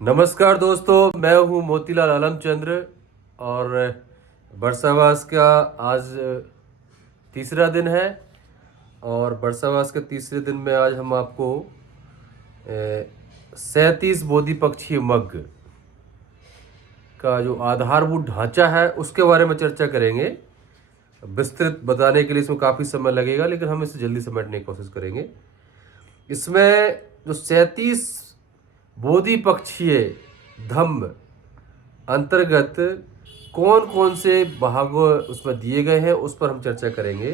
नमस्कार दोस्तों, मैं हूं मोतीलाल आलमचंद्र। और बरसावास का आज तीसरा दिन है। और बरसावास के तीसरे दिन में आज हम आपको 37 बोधि पक्षी मग का जो आधारभूत ढांचा है उसके बारे में चर्चा करेंगे। विस्तृत बताने के लिए इसमें काफ़ी समय लगेगा, लेकिन हम इसे जल्दी समेटने की कोशिश करेंगे। इसमें जो 37 बोधि पक्षीय धम्म अंतर्गत कौन कौन से भाग उसमें दिए गए हैं उस पर हम चर्चा करेंगे।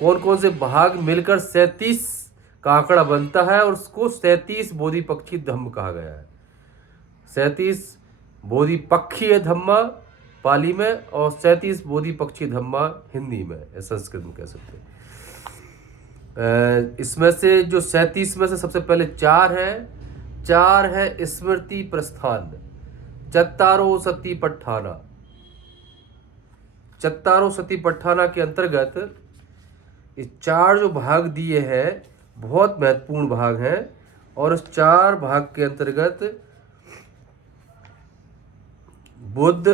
कौन कौन से भाग मिलकर 37 का आंकड़ा बनता है और उसको 37 बोधि पक्षी धम्म कहा गया है। 37 बोधि पक्षीय धम्मा पाली में और 37 बोधि पक्षी धम्मा हिंदी में या संस्कृत में कह सकते हैं। इसमें से जो 37 में से सबसे पहले चार है स्मृति प्रस्थान, चत्तारो सती पट्ठाना। चत्तारो सती पट्ठाना के अंतर्गत ये चार जो भाग दिए हैं बहुत महत्वपूर्ण भाग हैं। और इस चार भाग के अंतर्गत बुद्ध,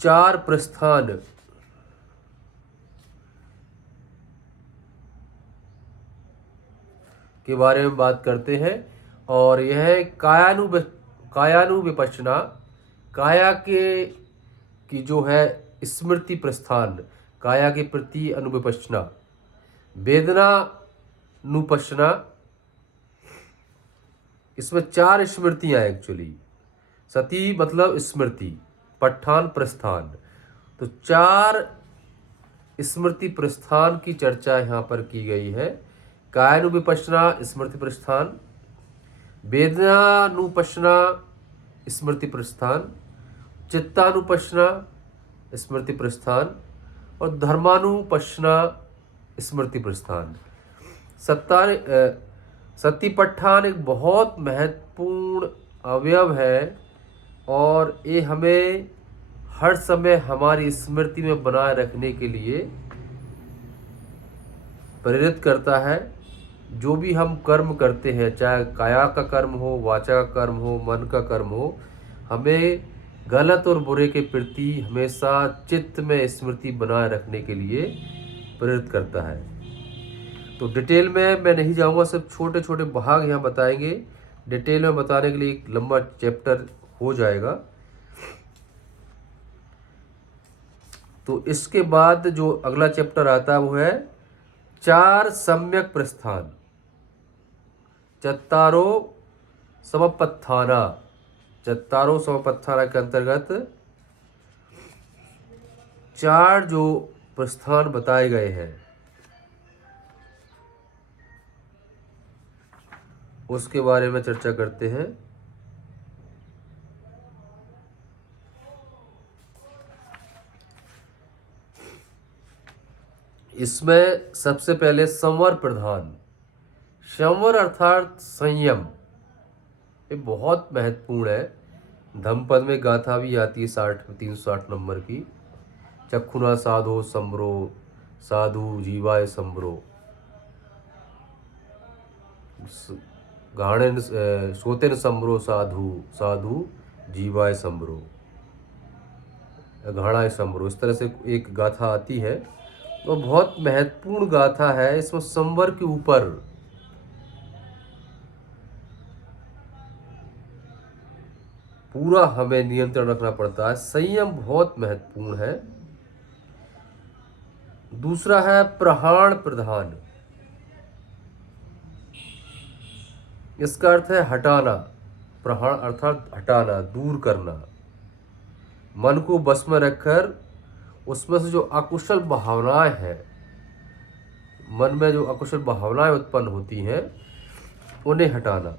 चार प्रस्थान, के बारे में बात करते हैं। और यह है कायानुविपश्यना, काया के की जो है स्मृति प्रस्थान, काया के प्रति अनुविपश्यना, वेदना नुपश्यना। इसमें चार स्मृतियां एक्चुअली। सती मतलब स्मृति, पट्ठान प्रस्थान। तो चार स्मृति प्रस्थान की चर्चा यहाँ पर की गई है। कायानुविपश्यना स्मृति प्रस्थान, वेदनानुपश्यना स्मृति प्रस्थान, चित्तानुपश्यना स्मृति प्रस्थान और धर्मानुपश्यना स्मृति प्रस्थान। सतीपट्ठान एक बहुत महत्वपूर्ण अवयव है और ये हमें हर समय हमारी स्मृति में बनाए रखने के लिए प्रेरित करता है। जो भी हम कर्म करते हैं, चाहे काया का कर्म हो, वाचा का कर्म हो, मन का कर्म हो, हमें गलत और बुरे के प्रति हमेशा चित्त में स्मृति बनाए रखने के लिए प्रेरित करता है। तो डिटेल में मैं नहीं जाऊंगा, सिर्फ छोटे छोटे भाग यहाँ बताएंगे। डिटेल में बताने के लिए एक लंबा चैप्टर हो जाएगा। तो इसके बाद जो अगला चैप्टर आता है वो है चार सम्यक प्रस्थान, चत्तारो समपत्थाना। चत्तारो समपत्थाना के अंतर्गत चार जो प्रस्थान बताए गए हैं उसके बारे में चर्चा करते हैं। इसमें सबसे पहले संवर प्रधान। संवर अर्थात संयम, ये बहुत महत्वपूर्ण है। धम्मपद में गाथा भी आती है 360 नंबर की। चक्षुना साधो संबरो, साधु जीवाय संबरो, गाणे सोते न संबरो, साधु साधु जीवाय संबरो, घाणाय संबरो। इस तरह से एक गाथा आती है। तो बहुत महत्वपूर्ण गाथा है। इसमें संवर के ऊपर पूरा हमें नियंत्रण रखना पड़ता है। संयम बहुत महत्वपूर्ण है। दूसरा है प्रहाण प्रधान। इसका अर्थ है हटाना। प्रहाण अर्थात हटाना, दूर करना। मन को बस में रखकर उसमें से जो अकुशल भावनाएं हैं, मन में जो अकुशल भावनाएं उत्पन्न होती हैं, उन्हें हटाना।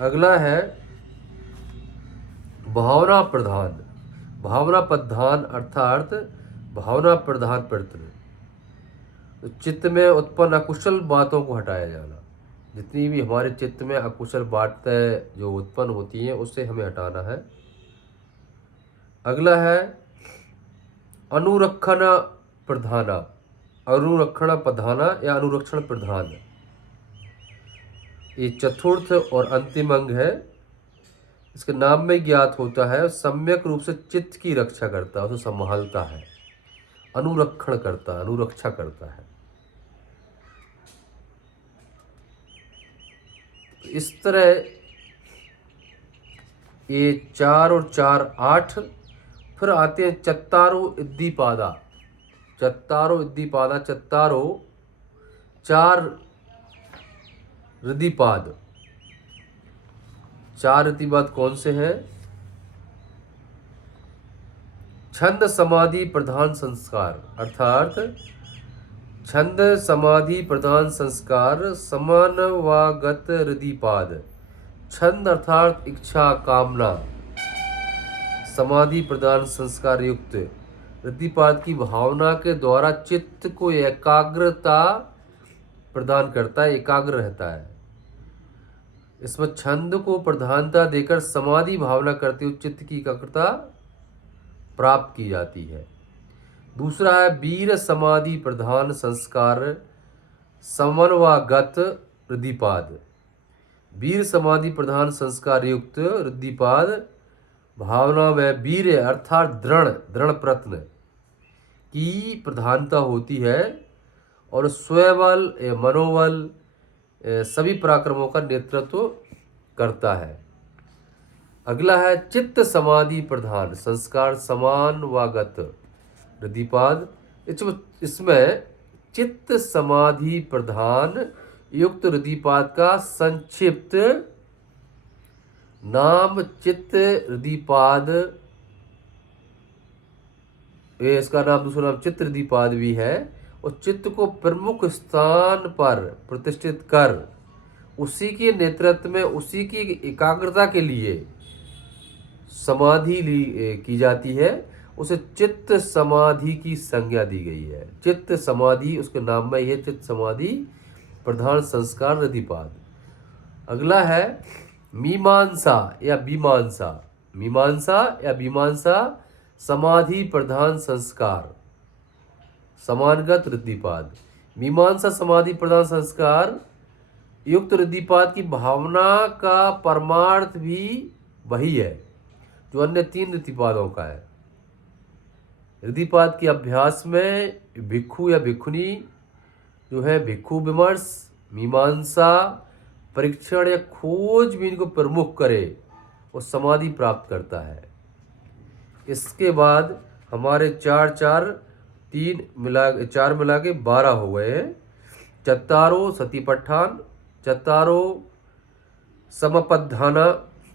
अगला है भावना प्रधान। भावना प्रधान अर्थात भावना प्रधान प्रयत्न। तो चित्त में उत्पन्न अकुशल बातों को हटाया जाना। जितनी भी हमारे चित्त में अकुशल बातें जो उत्पन्न होती हैं उससे हमें हटाना है। अगला है अनुरक्षण प्रधाना। अनुरक्षण प्रधाना या अनुरक्षण प्रधान, ये चतुर्थ और अंतिम अंग है। इसके नाम में ज्ञात होता है, सम्यक रूप से चित्त की रक्षा करता है, उसे संभालता है, अनुरक्षण करता है, अनुरक्षा करता है। इस तरह ये 4 और 4 8। फिर आते हैं चत्तारो इद्दीपादा। चत्तारो इद्दीपादा, चत्तारो 4 रिद्धिपाद। 4 रिद्धिपाद कौन से हैं? छंद समाधि प्रधान संस्कार, अर्थात छंद समाधि प्रधान संस्कार समन्वागत रिद्धिपाद। छंद अर्थात इच्छा कामना, समाधि प्रधान संस्कार युक्त रिद्धिपाद की भावना के द्वारा चित्त को एकाग्रता प्रदान करता है, एकाग्र रहता है। इसमें छंद को प्रधानता देकर समाधि भावना करते हुए चित्त की एकाग्रता प्राप्त की जाती है। दूसरा है वीर समाधि प्रधान संस्कार समन्वागत रिद्धिपाद। वीर समाधि प्रधान संस्कार युक्त रिद्धिपाद भावना में वीर अर्थात दृढ़ प्रयत्न की प्रधानता होती है और स्वबल मनोबल सभी पराक्रमों का नेतृत्व करता है। अगला है चित्त समाधि प्रधान संस्कार समानवागत रिद्धिपाद। इसमें चित्त समाधि प्रधान युक्त रिद्धिपाद का संक्षिप्त नाम चित्त रिद्धिपाद, इसका नाम दूसरा नाम चित्त रिद्धिपाद भी है। और चित्त को प्रमुख स्थान पर प्रतिष्ठित कर उसी के नेतृत्व में उसी की एकाग्रता के लिए समाधि की जाती है, उसे चित्त समाधि की संज्ञा दी गई है। चित्त समाधि उसके नाम में यह चित्त समाधि प्रधान संस्कार रिद्धिपाद। अगला है मीमांसा या बीमांसा। मीमांसा या बीमांसा समाधि प्रधान संस्कार समानगत रिद्धिपाद। मीमांसा समाधि प्रधान संस्कार युक्त रिद्धिपाद की भावना का परमार्थ भी वही है जो अन्य 3 रिद्धिपादों का है। रिद्धिपाद के अभ्यास में भिक्खु या भिक्खुनी जो है भिक्खु विमर्श, मीमांसा, परीक्षण या खोजबीन को प्रमुख करे और समाधि प्राप्त करता है। इसके बाद हमारे 4 मिला के 12 हो गए हैं। चत्तारो सतिपट्ठान, चत्तारो समपद्धाना,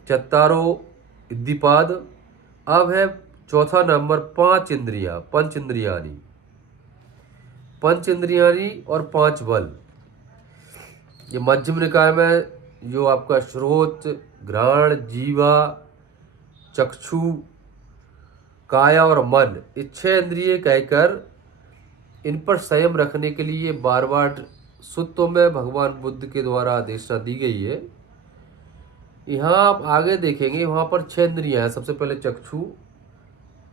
चत्तारो इद्दीपाद। अब है चौथा नंबर 5 इंद्रियां, पंच इंद्रियानी और 5 बल। ये मध्यम निकाय में जो आपका श्रोत, घ्राण, जीवा, चक्षु, काया और मन, ये 6 इंद्रिय कहकर इन पर संयम रखने के लिए बार बार सूत्रों में भगवान बुद्ध के द्वारा आदेशना दी गई है। यहाँ आप आगे देखेंगे वहाँ पर 6 इंद्रियां हैं। सबसे पहले चक्षु,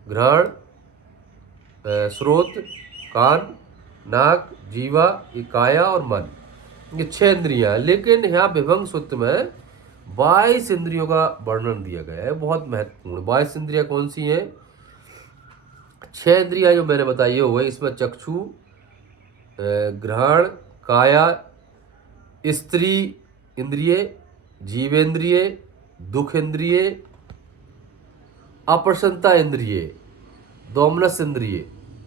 घ्राण, श्रोत, कान, नाक, जीवा, ये काया और मन, ये 6 इंद्रियां हैं। लेकिन यहाँ विभंग सूत्र में 22 इंद्रियों का वर्णन दिया गया है, बहुत महत्वपूर्ण। 22 इंद्रियां कौन सी हैं? 6 इंद्रियां जो मैंने बताई हो गई, इसमें चक्षु, घ्राण, काया, स्त्री इंद्रिय, जीवेंद्रिय, दुख इंद्रिय, अप्रसन्नता इंद्रिय, दोमनस इंद्रिय,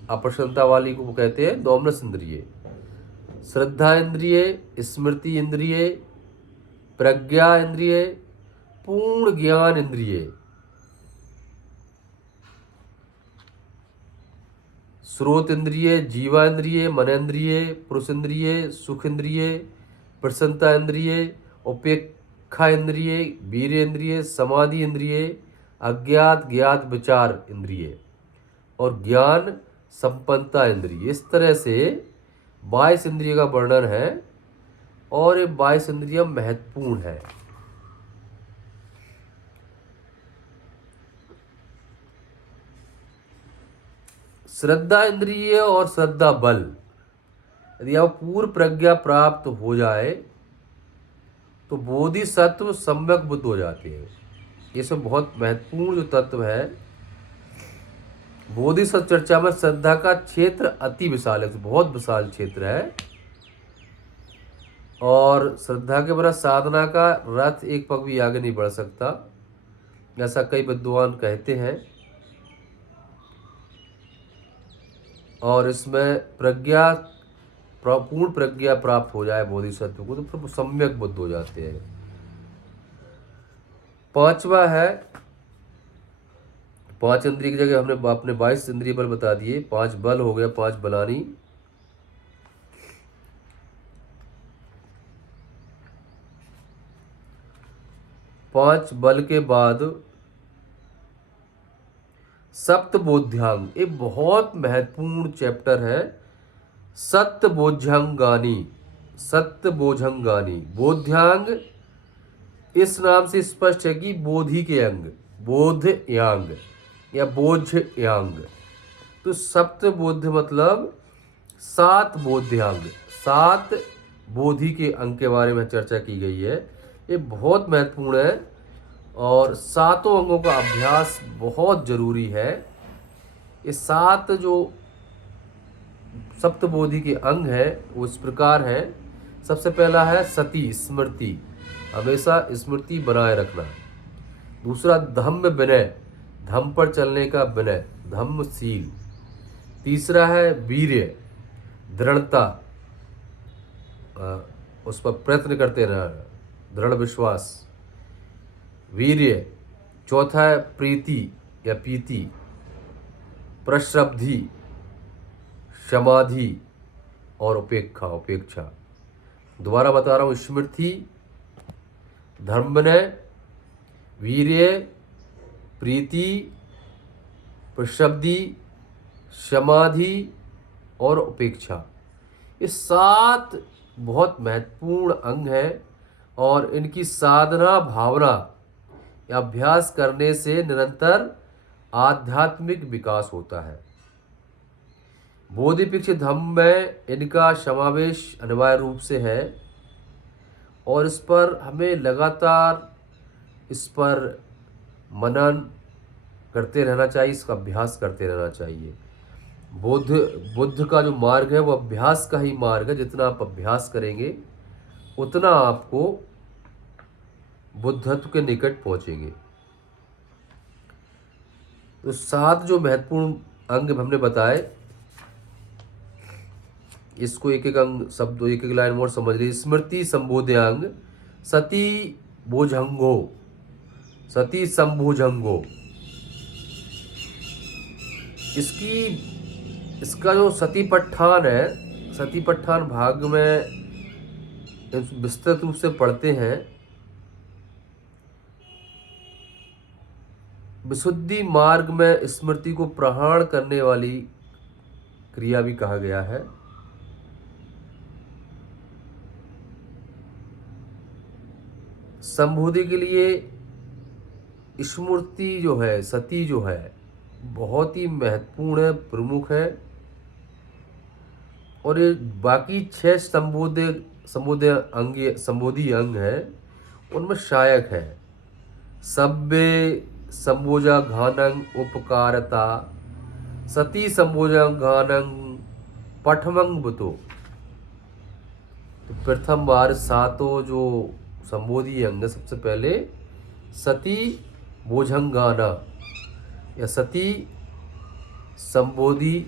अप्रसन्नता वाली को कहते हैं दोमनस इंद्रिय, श्रद्धा इंद्रिय, स्मृति इंद्रिय, प्रज्ञा इंद्रिय, पूर्ण ज्ञान इंद्रिय, श्रोत इंद्रिय, जीवा इंद्रिय, मनेन्द्रिय, पुरुष इंद्रिय, सुख इंद्रिय, प्रसन्नता इंद्रिय, उपेक्षा इंद्रिय, वीर इंद्रिय, समाधि इंद्रिय, अज्ञात ज्ञात विचार इंद्रिय और ज्ञान संपन्नता इंद्रिय। इस तरह से 22 इंद्रिय का वर्णन है और ये 22 इंद्रियां महत्वपूर्ण है। श्रद्धा इंद्रिय और श्रद्धा बल, यदि आप पूर्ण प्रज्ञा प्राप्त हो जाए तो बोधिसत्व सम्यक बुद्ध हो जाते हैं। ये सब बहुत महत्वपूर्ण जो तत्व है। बोधिसत्व चर्चा में श्रद्धा का क्षेत्र अति विशाल है, बहुत विशाल क्षेत्र है। और श्रद्धा के बिना साधना का रथ एक पग भी आगे नहीं बढ़ सकता, ऐसा कई विद्वान कहते हैं। और इसमें पूर्ण प्रज्ञा प्राप्त हो जाए बोधिसत्व को तो फिर वो सम्यक बुद्ध हो जाते हैं। पांचवा है, 5 इंद्रिय की जगह हमने अपने 22 इंद्रिय बल बता दिए। 5 बल हो गया, 5 बलानी। पांच बल के बाद सप्तबोध्यांग, एक बहुत महत्वपूर्ण चैप्टर है। सप्तबोध्यंगानी, सप्तबोध्यंगानी। बोध्यांग इस नाम से स्पष्ट है कि बोधि के अंग, बोध यांग या बोझ यांग। तो सप्तबोध मतलब 7 बोध्यांग, 7 बोधि के अंग के बारे में चर्चा की गई है। ये बहुत महत्वपूर्ण है और 7 अंगों का अभ्यास बहुत जरूरी है। ये 7 जो सप्तबोधि के अंग है वो इस प्रकार है। सबसे पहला है सती, स्मृति, हमेशा स्मृति बनाए रखना। दूसरा धम्म विनय, धम्म पर चलने का विनय, धम्मशील। तीसरा है वीर्य, दृढ़ता, उस पर प्रयत्न करते रहना, दृढ़ विश्वास, वीर्य। चौथा है प्रीति या पीति, प्रश्रब्धि, समाधि और उपेक्षा। दोबारा बता रहा हूँ, स्मृति, धर्मविनय, वीर्य, प्रीति, प्रशब्दि, समाधि और उपेक्षा। ये 7 बहुत महत्वपूर्ण अंग हैं और इनकी साधना भावना या अभ्यास करने से निरंतर आध्यात्मिक विकास होता है। बोधिपक्ष धम्म में इनका समावेश अनिवार्य रूप से है और इस पर हमें लगातार इस पर मनन करते रहना चाहिए, इसका अभ्यास करते रहना चाहिए। बुद्ध का जो मार्ग है वो अभ्यास का ही मार्ग है। जितना आप अभ्यास करेंगे उतना आपको बुद्धत्व के निकट पहुंचेंगे। तो 7 जो महत्वपूर्ण अंग हमने बताए, इसको एक एक अंग शब्द, एक एक लाइन और समझ लीजिए। स्मृति संबोध्यांग, सती बोझंगो, सती संभुजंगो। इसका जो सतीपट्ठान है, सतीपट्ठान भाग में विस्तृत रूप से पढ़ते हैं। विशुद्धि मार्ग में स्मृति को प्रहाण करने वाली क्रिया भी कहा गया है। संबोधि के लिए स्मृति जो है, सती जो है, बहुत ही महत्वपूर्ण है, प्रमुख है। और ये बाकी 6 संबोधि अंग है उनमें सहायक है। सब्बे संबोजा घानंग उपकारता, सती संबोजा घानंग पठमंग बुतो। तो प्रथम बार 7 जो संबोधि अंग, सबसे पहले सती बोझंगाना या सती संबोधि,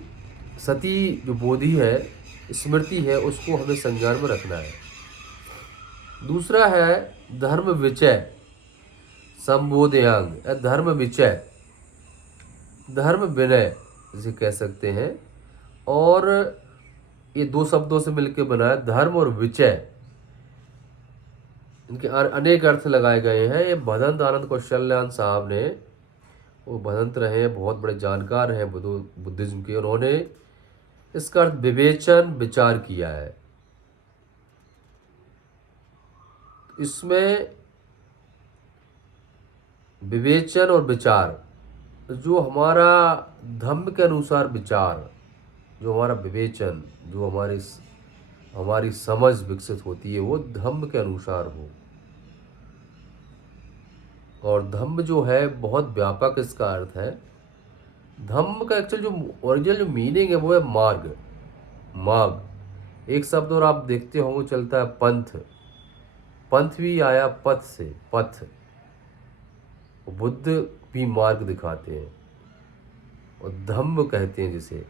सती जो बोधि है, स्मृति है, उसको हमें संज्ञान में रखना है। दूसरा है धर्म विचय संबोध्यांग, धर्म विचय, धर्म विनय जिसे कह सकते हैं। और ये 2 शब्दों से मिलकर बना है, धर्म और विचय। इनके अनेक अर्थ लगाए गए हैं। ये भदंत आनंद कौशल्यान साहब ने, वो भदंत रहे, बहुत बड़े जानकार हैं बुद्धिज्म के, उन्होंने इसका अर्थ विवेचन विचार किया है। इसमें विवेचन और विचार, जो हमारा धम्म के अनुसार विचार, जो हमारा विवेचन, जो हमारे हमारी समझ विकसित होती है वो धम्म के अनुसार हो। और धम्म जो है बहुत व्यापक इसका अर्थ है। धम्म का एक्चुअल जो ओरिजिनल जो मीनिंग है वो है मार्ग, मार्ग। एक शब्द और आप देखते होंगे चलता है पंथ, पंथ भी आया पथ से, पथ। बुद्ध भी मार्ग दिखाते हैं और धम्म कहते हैं जिसे।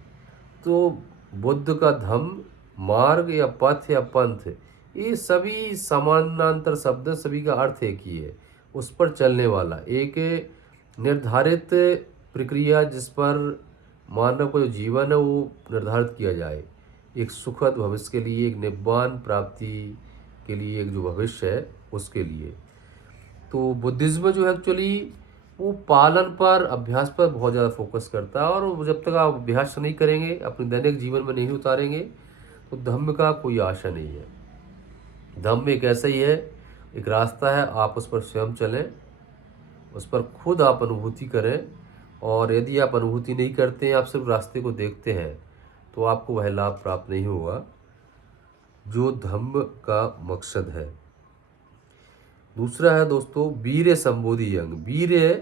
तो बुद्ध का धम्म, मार्ग या पथ या पंथ, ये सभी समानांतर शब्द, सभी का अर्थ एक ही है। उस पर चलने वाला एक निर्धारित प्रक्रिया जिस पर मानव का जो जीवन है वो निर्धारित किया जाए, एक सुखद भविष्य के लिए, एक निब्बान प्राप्ति के लिए, एक जो भविष्य है उसके लिए। तो बुद्धिज्म जो है एक्चुअली वो पालन पर, अभ्यास पर बहुत ज़्यादा फोकस करता है। और वो जब तक आप अभ्यास नहीं करेंगे, अपने दैनिक जीवन में नहीं उतारेंगे, तो धम्म का कोई आशा नहीं है। धम्म एक ऐसा ही है, एक रास्ता है, आप उस पर स्वयं चलें, उस पर खुद आप अनुभूति करें। और यदि आप अनुभूति नहीं करते हैं, आप सिर्फ रास्ते को देखते हैं, तो आपको वह लाभ प्राप्त नहीं होगा जो धम्म का मकसद है। दूसरा है दोस्तों वीर्य संबोधि अंग। वीर्य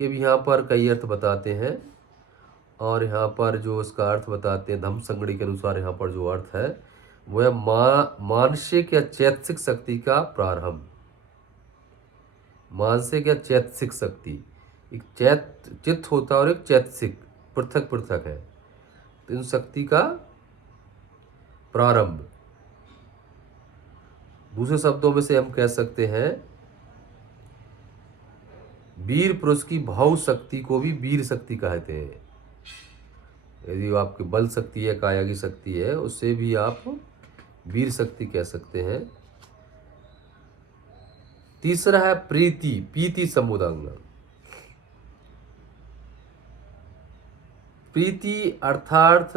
के भी यहाँ पर कई अर्थ बताते हैं, और यहाँ पर जो इसका अर्थ बताते हैं धम्म संगड़ी के अनुसार, यहाँ पर जो अर्थ है वह है मानसिक या चैतसिक शक्ति का प्रारंभ। मानसिक या चैतसिक शक्ति, एक चित्त होता है और एक चैतसिक, पृथक पृथक है। तो इन शक्ति का प्रारंभ, दूसरे शब्दों में से हम कह सकते हैं वीर पुरुष की भाव शक्ति को भी वीर शक्ति कहते हैं। यदि आपकी बल शक्ति है, काया की शक्ति है, उससे भी आप वीर शक्ति कह सकते हैं। तीसरा है प्रीति, पीति समुदांग। प्रीति अर्थात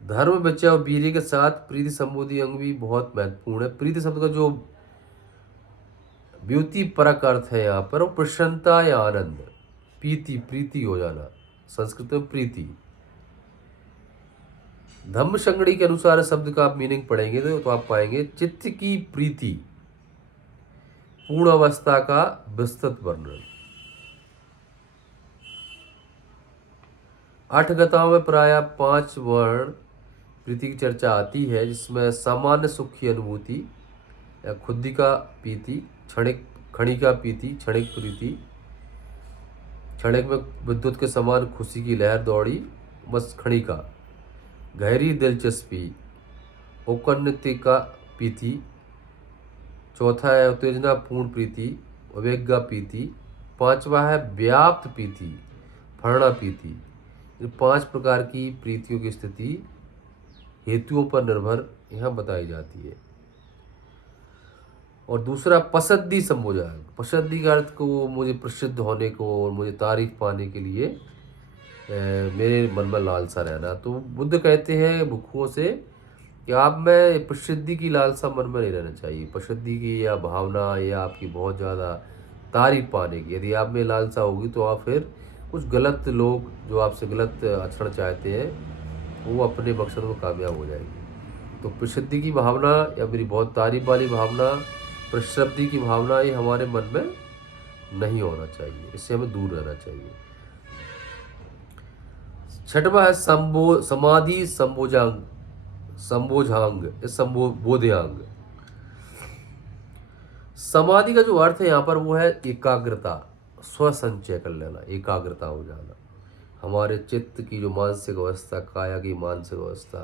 धर्म बच्चा और वीर्य के साथ प्रीति संबोधि अंग भी बहुत महत्वपूर्ण है। प्रीति शब्द का जो व्युति परक अर्थ है यहाँ पर, वो प्रसन्नता या आनंद, पीति, प्रीति हो जाना, संस्कृत में प्रीति। धम्म संगड़ी के अनुसार शब्द का आप मीनिंग पढ़ेंगे तो आप पाएंगे चित्त की प्रीति, पूर्ण अवस्था का विस्तृत वर्णन। 8 गताओं में प्राय 5 वर्ण प्रीति की चर्चा आती है, जिसमें सामान्य सुख की अनुभूति या खुदी का प्रीति, क्षणिक क्षणिका प्रीति, क्षणिक प्रीति, क्षणिक में विद्युत के समान खुशी की लहर दौड़ी, बस क्षणिका, गहरी दिलचस्पी, औकन्नितिका प्रीति। चौथा है उत्तेजना पूर्ण प्रीति, अवेज्ञा प्रीति। 5वां है व्याप्त प्रीति, फरणा प्रीति। इन 5 प्रकार की प्रीतियों की स्थिति हेतुओं पर निर्भर यहाँ बताई जाती है। और दूसरा पसद्दी संबोधन। पसद्दी का अर्थ को मुझे प्रसिद्ध होने को और मुझे तारीफ पाने के लिए मेरे मन में लालसा रहना। तो बुद्ध कहते हैं भिक्षुओं से कि आप में प्रसिद्धि की लालसा मन में नहीं रहना चाहिए। प्रसिद्धि की या भावना या आपकी बहुत ज़्यादा तारीफ पाने की यदि आप में लालसा होगी, तो आप फिर कुछ गलत लोग जो आपसे गलत आचरण चाहते हैं वो अपने मकसद में कामयाब हो जाएंगे। तो प्रसिद्धि की भावना या मेरी बहुत तारीफ वाली भावना, प्रसिद्धि की भावना, ये हमारे मन में नहीं होना चाहिए, इससे हमें दूर रहना चाहिए। 6वां है समाधि संबोधांग, संबोध्यांग। समाधि का जो अर्थ है यहाँ पर वो है एकाग्रता, स्वसंचय कर लेना, एकाग्रता हो जाना। हमारे चित्त की जो मानसिक अवस्था, काया की मानसिक अवस्था,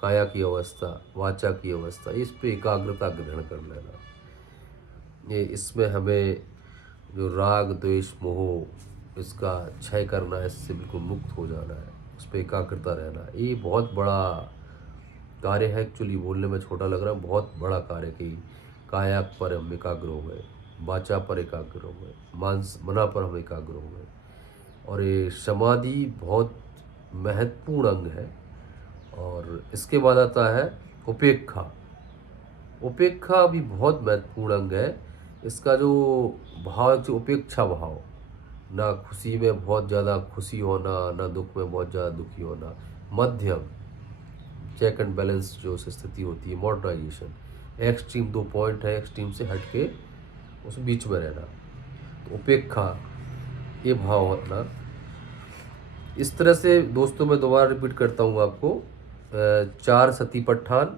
काया की अवस्था, वाचा की अवस्था, इस पे एकाग्रता ग्रहण कर लेना। ये इसमें हमें जो राग द्वेष मोह, इसका क्षय करना है, इससे बिल्कुल मुक्त हो जाना है, उस पर एकाग्रता रहना। ये बहुत बड़ा कार्य है। एक्चुअली बोलने में छोटा लग रहा है, बहुत बड़ा कार्य कि काया पर हम एकाग्र हो गए, वाचा पर एकाग्र हो गए, मना पर हम एकाग्र हो गए। और ये समाधि बहुत महत्वपूर्ण अंग है। और इसके बाद आता है उपेक्षा। उपेक्षा भी बहुत महत्वपूर्ण अंग है। इसका जो भाव है, उपेक्षा भाव, ना खुशी में बहुत ज़्यादा खुशी होना, ना दुख में बहुत ज़्यादा दुखी होना, मध्यम, चेक एंड बैलेंस जो स्थिति होती है, मॉडर्नाइजेशन। एक्सट्रीम 2 पॉइंट है, एक्सट्रीम से हट के उस बीच में रहना, तो उपेक्षा, ये भाव होना। इस तरह से दोस्तों मैं दोबारा रिपीट करता हूँ आपको, 4 सती पट्ठान,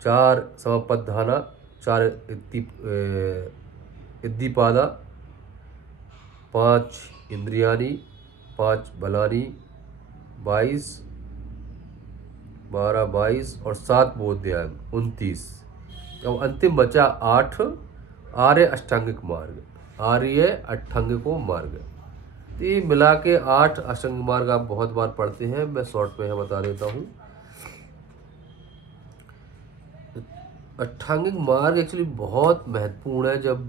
4 समपद्धाना, 4 इद्दीपादा, 5 इंद्रियानी, 5 बलानी, 22, 12, 22 और 7 बोध्यांग, 29। अब अंतिम बचा 8 आर्य अष्टांगिक मार्ग, आर्य अष्टांगिको मार्ग। तो ये मिला के 8 अष्टांगिक मार्ग आप बहुत बार पढ़ते हैं, मैं शॉर्ट में बता देता हूँ। अष्टांगिक मार्ग एक्चुअली बहुत महत्वपूर्ण है। जब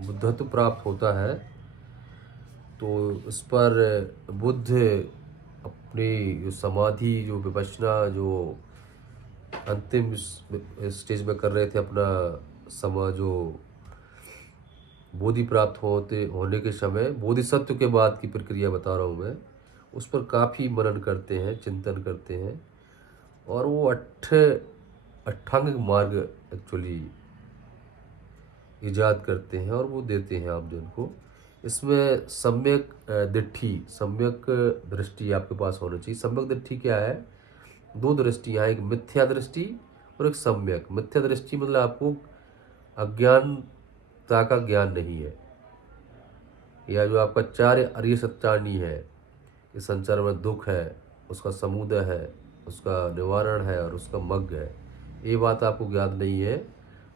बुद्धत्व प्राप्त होता है तो इस पर बुद्ध अपनी जो समाधि, जो विपश्यना, जो अंतिम स्टेज में कर रहे थे अपना जो बोधि प्राप्त होने के समय, बोधिसत्व के बाद की प्रक्रिया बता रहा हूँ मैं, उस पर काफ़ी मनन करते हैं, चिंतन करते हैं, और वो अष्टांगिक मार्ग एक्चुअली ईजाद करते हैं और वो देते हैं आप जन को। इसमें सम्यक सम्यक दृष्टि आपके पास होनी चाहिए। सम्यक दृष्टि क्या है? 2 दृष्टियाँ, एक मिथ्या दृष्टि और एक सम्यक। मिथ्या दृष्टि मतलब आपको अज्ञानता का ज्ञान नहीं है, या जो आपका 4 अरिय सत्यानी है, इस संसार में दुख है, उसका समुदय है, उसका निवारण है और उसका मग्ग है, ये बात आपको ज्ञात नहीं है,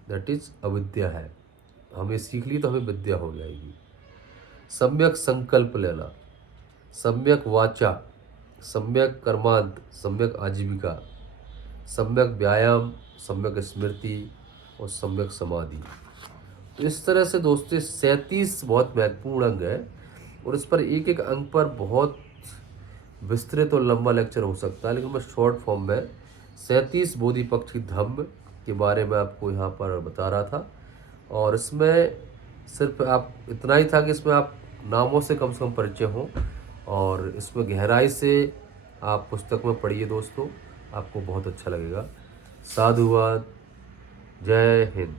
दैट इज अविद्या है। हमें सीख ली तो हमें विद्या हो जाएगी। सम्यक संकल्प लेना, सम्यक वाचा, सम्यक कर्मांत, सम्यक आजीविका, सम्यक व्यायाम, सम्यक स्मृति और सम्यक समाधि। तो इस तरह से दोस्तों 37 बहुत महत्वपूर्ण अंग है, और इस पर एक एक अंग पर बहुत विस्तृत और लंबा लेक्चर हो सकता है, लेकिन मैं शॉर्ट फॉर्म में 37 बोधि पक्षी धम्म के बारे में आपको यहाँ पर बता रहा था। और इसमें सिर्फ आप इतना ही था कि इसमें आप नामों से कम परिचय हों, और इसमें गहराई से आप पुस्तक में पढ़िए दोस्तों, आपको बहुत अच्छा लगेगा। साधुवाद, जय हिंद।